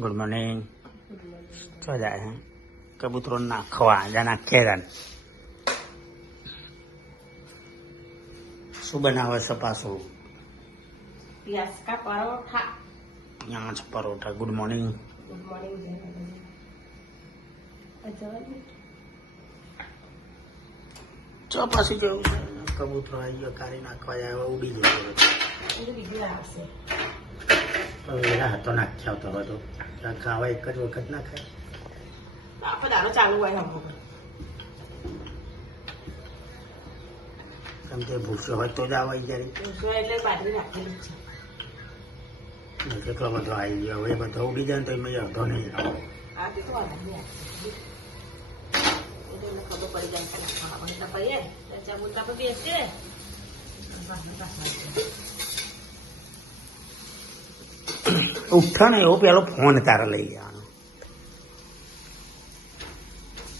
Good morning. ક્યાં જાય છે? કબૂતરો નાખવા જા નાખે જાન. શું બનાવે છે પાછું? प्याज का परोठा. यहाँ છે paratha. Good morning. Good morning. ચો પાછી કેવું છે? કબૂતરો આવી ગયો, કાઢી નાખવા જાય, ઉડી જાય. બીજું આવશે. એના હાથો નાખ્યા આવતો હતો. ખાવા એક જ વખત ના ખાય. આપણે દારૂ ચાલુ હોય હમ કેમ તે ભૂસ્યો હોય તો જ આવે જ્યારે. એટલે બાજરી રાખેલી છે. કેટલો બધો આવી ગયો. હવે બધો ઉડી જાય ને તો એમાં અડધો નહીં આવે. આ તો ખબર પડી જાય કે નાખવા એટલે પડીએ ચબૂતરા પર બેસીએ. ઉઠો ને એવો પેલો ફોન તારે લઈ જવાનો.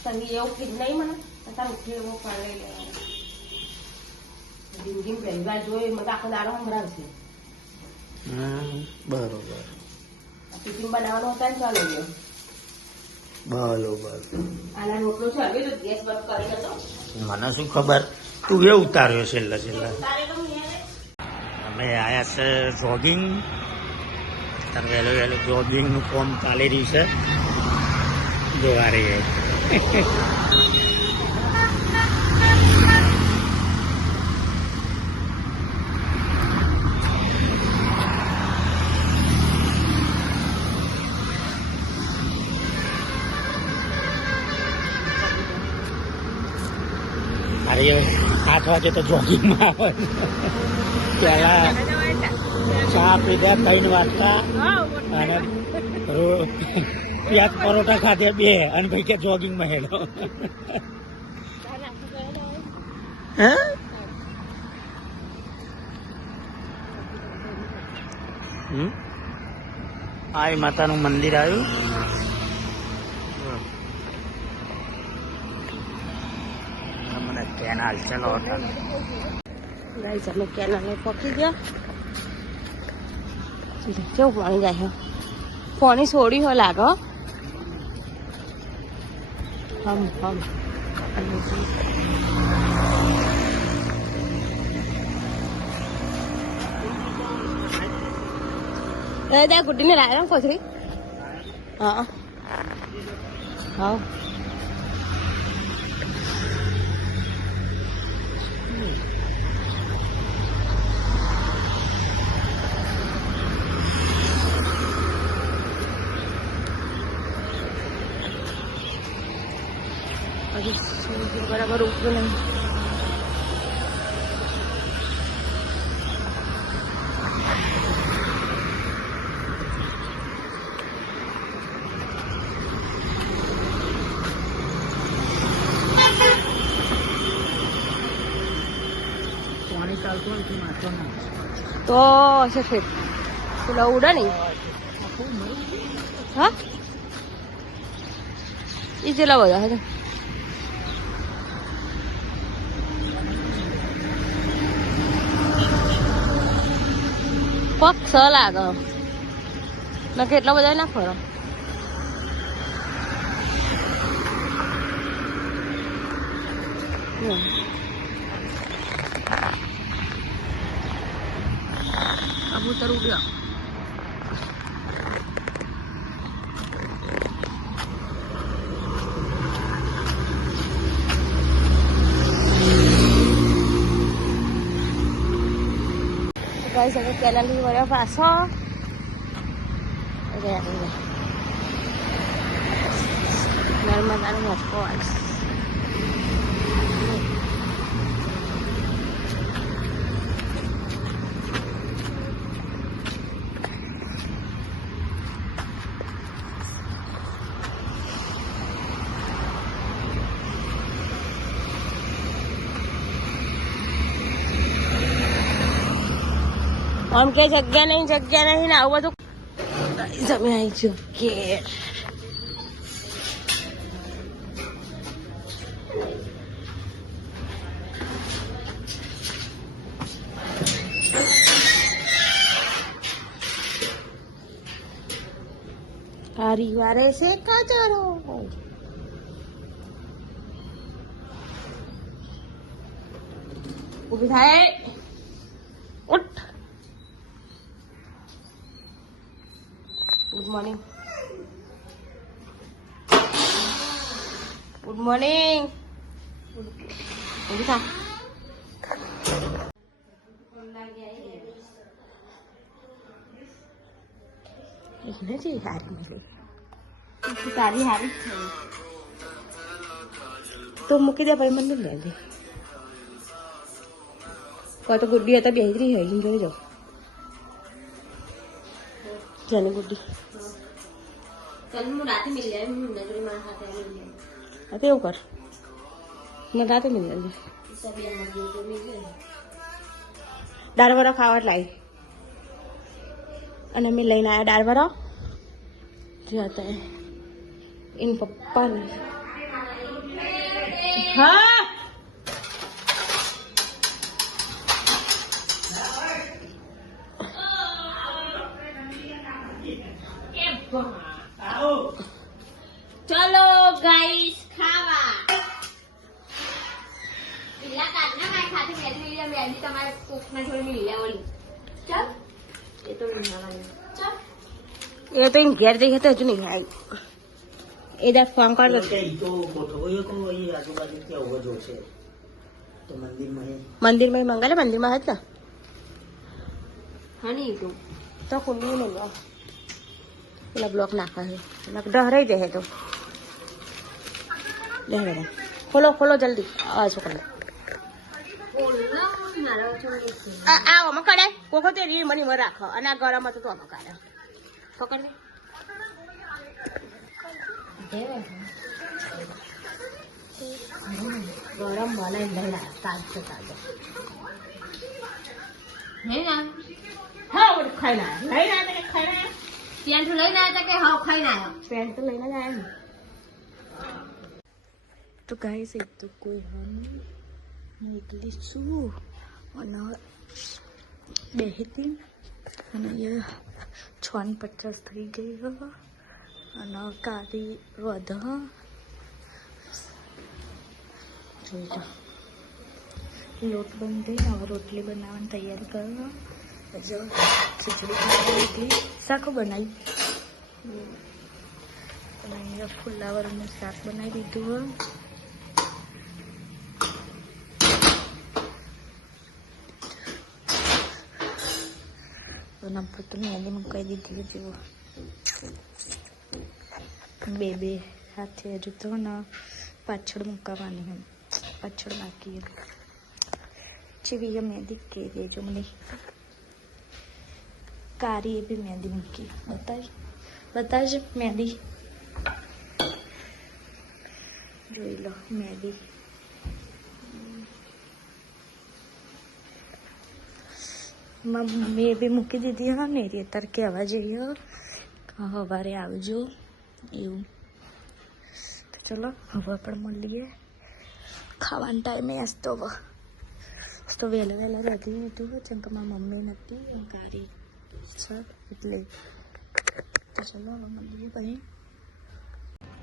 સંગી એવું કીધું નહીં મને તારે ઉઠી એવો ફોન લઈ લેવાનો. જિંદગી પહેલી વાર જોઈ મને આખો દાડો સંભળાવશે. બરોબર. ટિફિન બનાવવાનો હતા ને ચાલો ગયો. બરોબર. આના રોટલો છે હવે તો ગેસ બંધ કરી હતો. મને શું ખબર, તું એ ઉતાર્યો છેલ્લા છેલ્લા. અમે આયા છે જોગિંગ. અત્યારે વહેલું વહેલું જોગિંગનું ફોર્મ ચાલી રહ્યું છે. જોવા રહીએ. અરે 8 વાગે તો જોગિંગમાં આવે. પહેલા ચા પીધા 3 વાગતા અને પ્યાજ પરોઠા ખાધે 2 અને ભાઈ કે જોગિંગમાં હેલો. હે આ માતાનું મંદિર આવ્યું. મને કેનાલ ચલો ગાઈસ અમે કેનાલે પહોંચી ગયા. કેવું પાણી જાય છે? પાણી છોડી હોય લાગે. હમ દાદા ગુડ્ડીને લાવ્યા કોથરી. હા હા બરાબર ઉઠવું નહીં. પાણી ચાલતું હોય માથો ના તો હશે ફેર પેલા ઉડે નહીં. હા એ જેટલા બધા હતા. પગ સ લાગે ને કેટલા બધા ના ફરો. કબૂતર ઉડ્યો. ગાઈસ હવે કેનાલ થી વળ્યા પાછો. નર્મદાનો મોટો વાળો. આમ કે જગ્યા નહીં ને આવું બધું જમી આવી છું કે કારી વારે છે કાચરો ઊભી થાય ઉઠ ગુડ મોર્નિંગ ગુડ મોર્નિંગ ઊભી થા નથી સારી મળી તારી સારી જ છે તો મૂકી દે ભાઈ મને લે દે તો ગુડ્ડી હતા બેહી રહી હોય જોઈ જાઓ જાને ગુડ્ડી कल मैं रात मिल जाए नजर मार खाते हैं હા તો એવું કર ને રાતે મિલ જાય सब ये मर्जी तो मिल गए દાળ વડા ખાવા લાવી અને અમે લઈને આવ્યા દાળ વડા જે હતા એન પપ્પાને હા चलो गाइस खावा पिल्ला काटना मैं खाते मेरे लिए मैं भी तुम्हारे कुक में थोड़ी मिल लिया वाली चल ये तो मिलना वाली चल એ તો એમ ઘેર જઈએ તો હજુ નહીં આવી એ દાદ ફોન કર દો કે ઈ તો ગોઠવ્યો કો એ આજુબાજુ ત્યાં ઉભો જો છે તો મંદિરમાં મંદિરમાં મંગાલે મંદિરમાં હતા हनी तो તો ખુલ્લું નહીં લો પેલા બ્લોક નાખા છે પેલા ડહરાઈ જાય તો લે બેટા ખોલો ખોલો જલ્દી આ શું કરે बोलना मारा छोड़ આ આમાં કડાય કોકો તે રીર મની માં રાખો અને આ ગરમ હતું તો આમાં કાઢે પકડ દે ગરમ બનાવી લઈ લા તાજો તાજો है ना હા ઓર ખાઈ ના લઈ ના તે ખાઈ ના पियान तो लेना आया था कि हाँ खाई ना आया પેન્ટ તો લઈને જ આયા ને તો ગાઈસ એક તો કોઈ હમ નીકળી છું અને બેહીતી અને એ 6:50 થઈ ગઈ અને કારી વધ જોઈ લો લોટ બંધી હવે રોટલી બનાવવાની તૈયારી કરો જો ખીચડી બનાવી શાક બનાવી અને અહીંયા ફુલાવરનું શાક બનાવી દીધું અને તો મેંદી મુકાઈ દીધી જુઓ બે હાથે હજુ તો ને પાછળ મુકાવાની એમ પાછળ બાકી જેવી મહેંદી કહી દેજો મને કારી એ બી મહેંદી મૂકી બતાજ મહેંદી જોઈ લો મહેંદી મેં બી મૂકી દીધી હા મેરી અત્યારે કહેવા જઈએ સવારે આવજો એવું તો ચલો હવે પણ મળીએ ખાવાના ટાઈમે તો વહેલા રેડી હતું જેમ કે મારી મમ્મી નથી એમ કારી છે એટલે તો ચલો હવે મળીએ પછી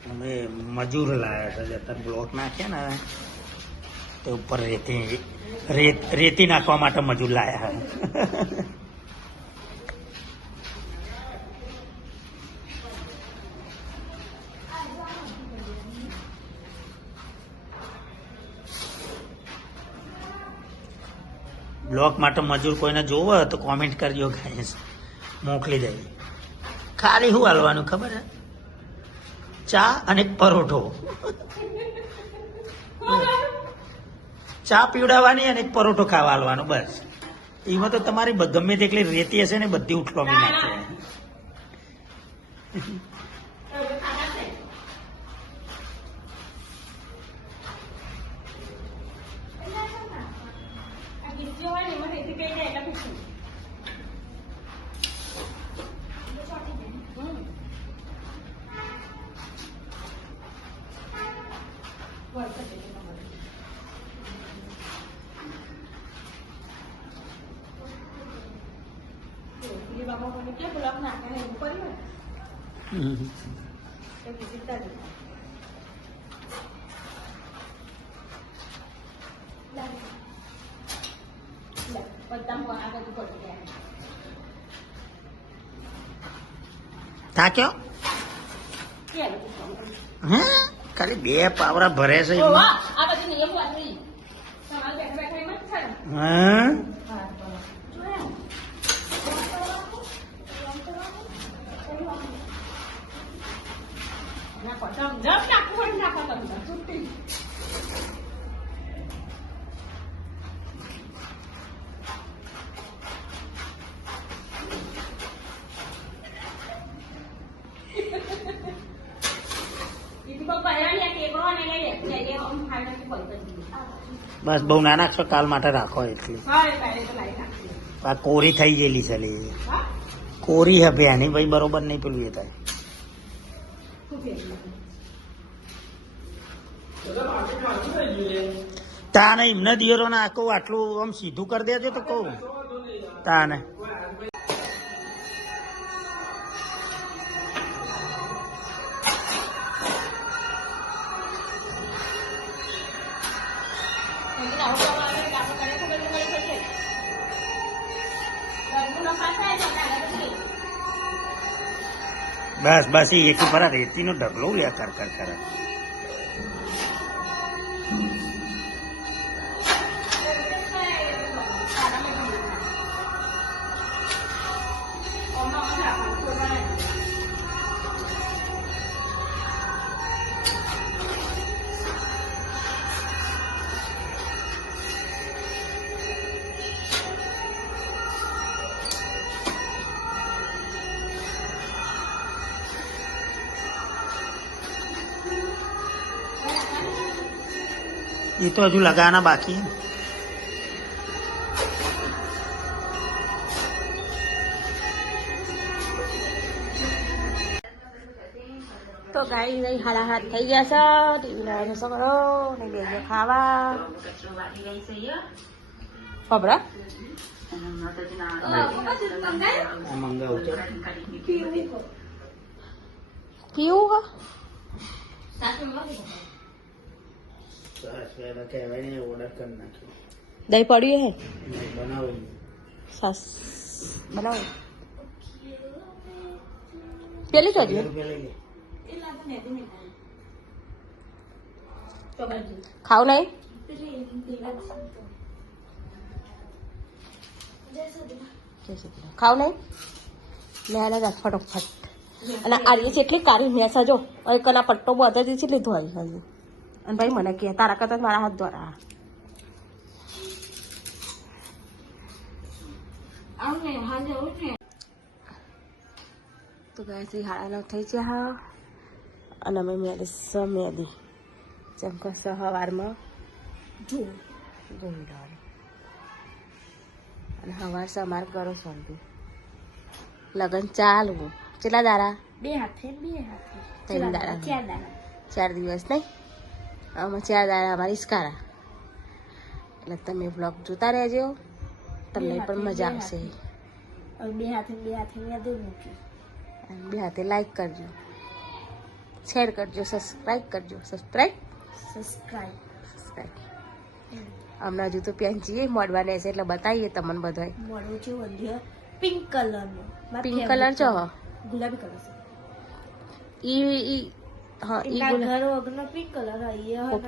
અમે મજૂર લાવ્યા છે અત્યારે બ્લોક નાખ્યા ને તે ઉપર રેતી નાખવા માટે મજૂર લાયા બ્લોક માટે મજૂર કોઈને જોવો તો કોમેન્ટ કરજો ગાઈસ મોકલી દઈએ ખાલી શું હાલવાનું ખબર હે ચા અને પરોઠો ચા પીવડાવવાની અને એક પરોઠો ખાવા હાલવાનો બસ એમાં તો તમારી ગમે તેટલી રેતી હશે ને બધી ઉઠલોમી નાખે હમ. થાક્યો હે ખાલી 2 પાવરા ભરે છે એમાં. હા બસ બહુ ના નાખશો કાલ માટે રાખો એટલી આ કોરી થઈ ગયેલી છે લે કોરી હે ભેની ભાઈ બરોબર નહીં પેલું એ થાય તાને એમને દિયરો ના કહું આટલું આમ સીધું કરી દેજો તો કહું તાને બસ બસ એ એક પર રેતીનો ઢગલો લે કર કર કર ये तो हजू लगाना बाकी है તો ગાઈ નહીં 7:30 થઈ ગયા છે ટીવી લાવીને શું કરો ને બેસીએ ખાવા ખબરા પીવું હા દહીં પડ્યું હે સાસ બનાવો પેલી કરજો ખાવ નહીં ખાવ નહીં મેં રાખ ફટોફટ અને આરી છે એટલી કાળી મેસા જો કના પટ્ટો બધે છે એટલી ધોઈ હજુ અને ભાઈ મને કે તારા કરતા મારા હાથ ધોરા તો ગાય 9:30 થઈ છે હા અને અમે મેદી ચમકા સવારમાં જોઈ અને સવાર સમાર કરો શાંતિ લગન ચાલુ કેટલા દાડા 2 હાથે 3 દાડા 4 દિવસ નહીં આમાં 4 દાડા અમારી ઇસ્કારા એટલે તમે બ્લોગ જોતા રહેજો તમને પણ મજા આવશે 2 હાથે અને 2 હાથે લાઈક કરજો શેર કરજો સબસ્ક્રાઈબ કરજો સબસ્ક્રાઈબ હમણાં હજુ તો પેન છીએ મોડવાને છે એટલે બતાવીએ તમને બધાય મોડવું છે વંધ્ય પિંક કલર છો ગુલાબી કલર છે ઈ હા ઈ ઘર વગરનો પિંક કલર એ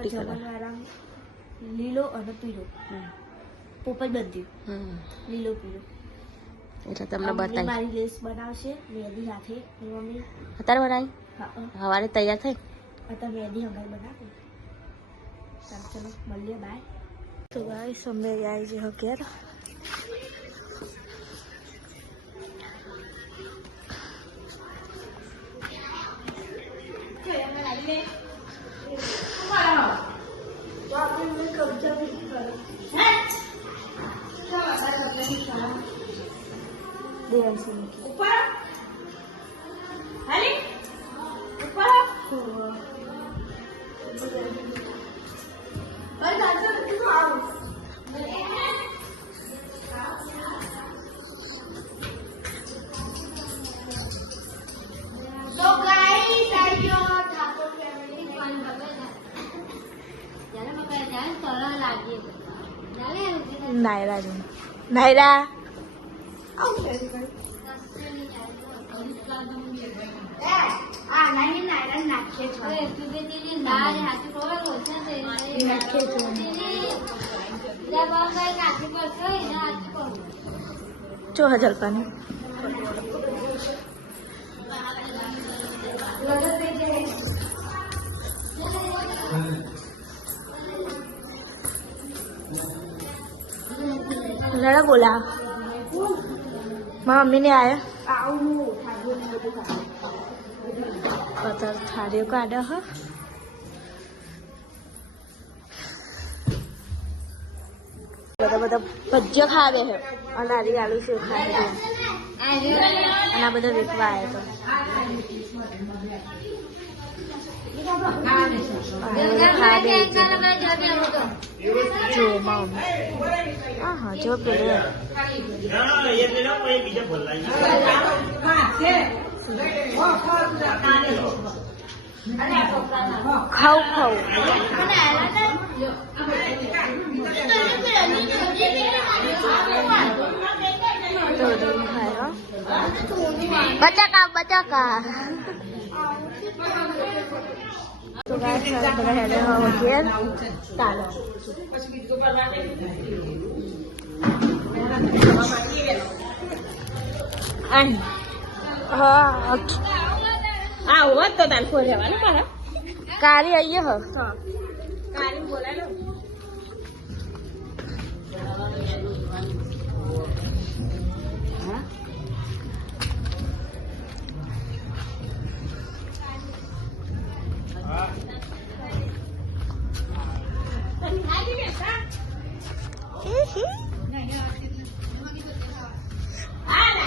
જમણવાળા લીલો અને પીળો પોપટ બંધ્યું લીલો પીળો એટલે તમને બતાવી મારી લેસ બનાવશે મેદી સાથે મમ્મી અત્યારે બનાવી હવારે તૈયાર થઈ અત્યારે મેદી હંગાઈ બનાવી ચલો મળીએ બાય તો ગાઈસ અમે આવી છે ઘેર No. નાયરા જો નાયરા જો જલપાની લડા બોલા મમ્મી ને આયા પતર થાળીઓ કાઢે હ બધા બધા ભજીયા ખાવે છે અનારી આલુ સેવ ખાવે છે અને આ બધા વેચવા આવ્યા તો જો મમ્મી હા જો પેલે ખાવ ખાવ બચાકા તો ગાઈસ બધા હેડે હવે ઘેર ચાલો હા આવો તો તાર ખોલ જવાનું મારા કારી આઈએ હ કારી બોલાય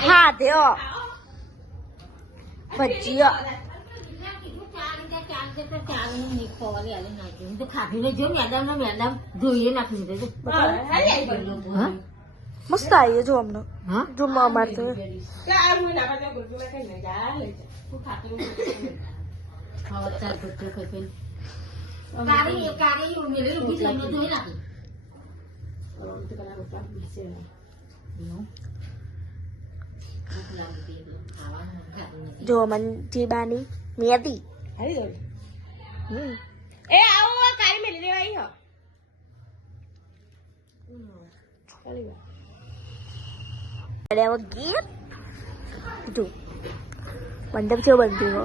હા દેવો ભજીયા મસ્ત આવીએ જો અમને જો અમારે તો જો મન જીબાની મેદી એ આવો કારી મેલી દેવાઈ હો અરે वो गीत जो मंडप जो बनती हो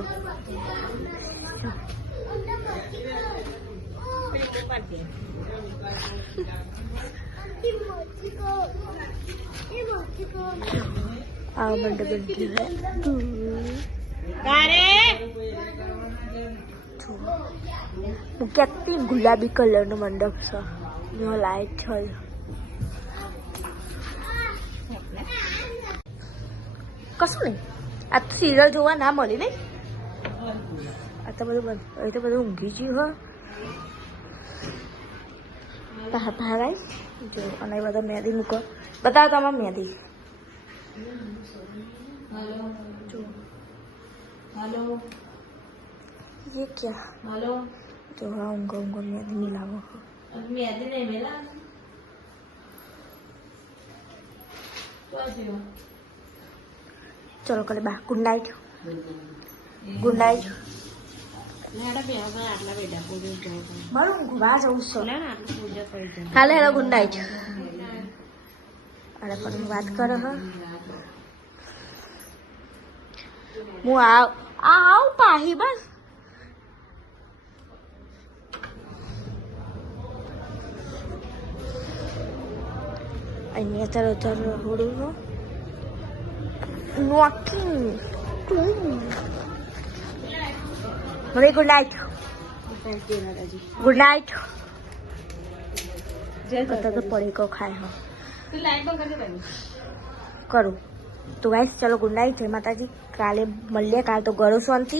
आओ मंडप बनती है કેટલી ગુલાબી કલર નો મંડપ છે જો લાઈટ છે કશું નહીં આ તો સિરિયલ જોવા ના મળી નહીં આ તો બધું બંધ તો બધું ઊંઘી ગયું હો ભાગાઈ જો અને બધા મહેંદી મૂકો બતાવો તમારે મહેંદી જો हेलो ये क्या हेलो जो आऊंगा मेहंदी मिलाओ मेहंदी नहीं मिला चलो कल बा गुड नाइट गुड नाइट मारू घुमा जाऊँ हाल हेलो गुड नाइट अरे पर बात करो हाँ હું આવ પાહી બસ અહીંયા તરત હોડું નોકિંગ મને ગુડ નાઇટ ગુડ નાઇટ કરતા તો પડે કો ખાય હા કરું તો ગાઈસ ચલો ગુડ નાઇટ જય માતાજી કાલે મળીએ કાલ તો ગળો શાંતિ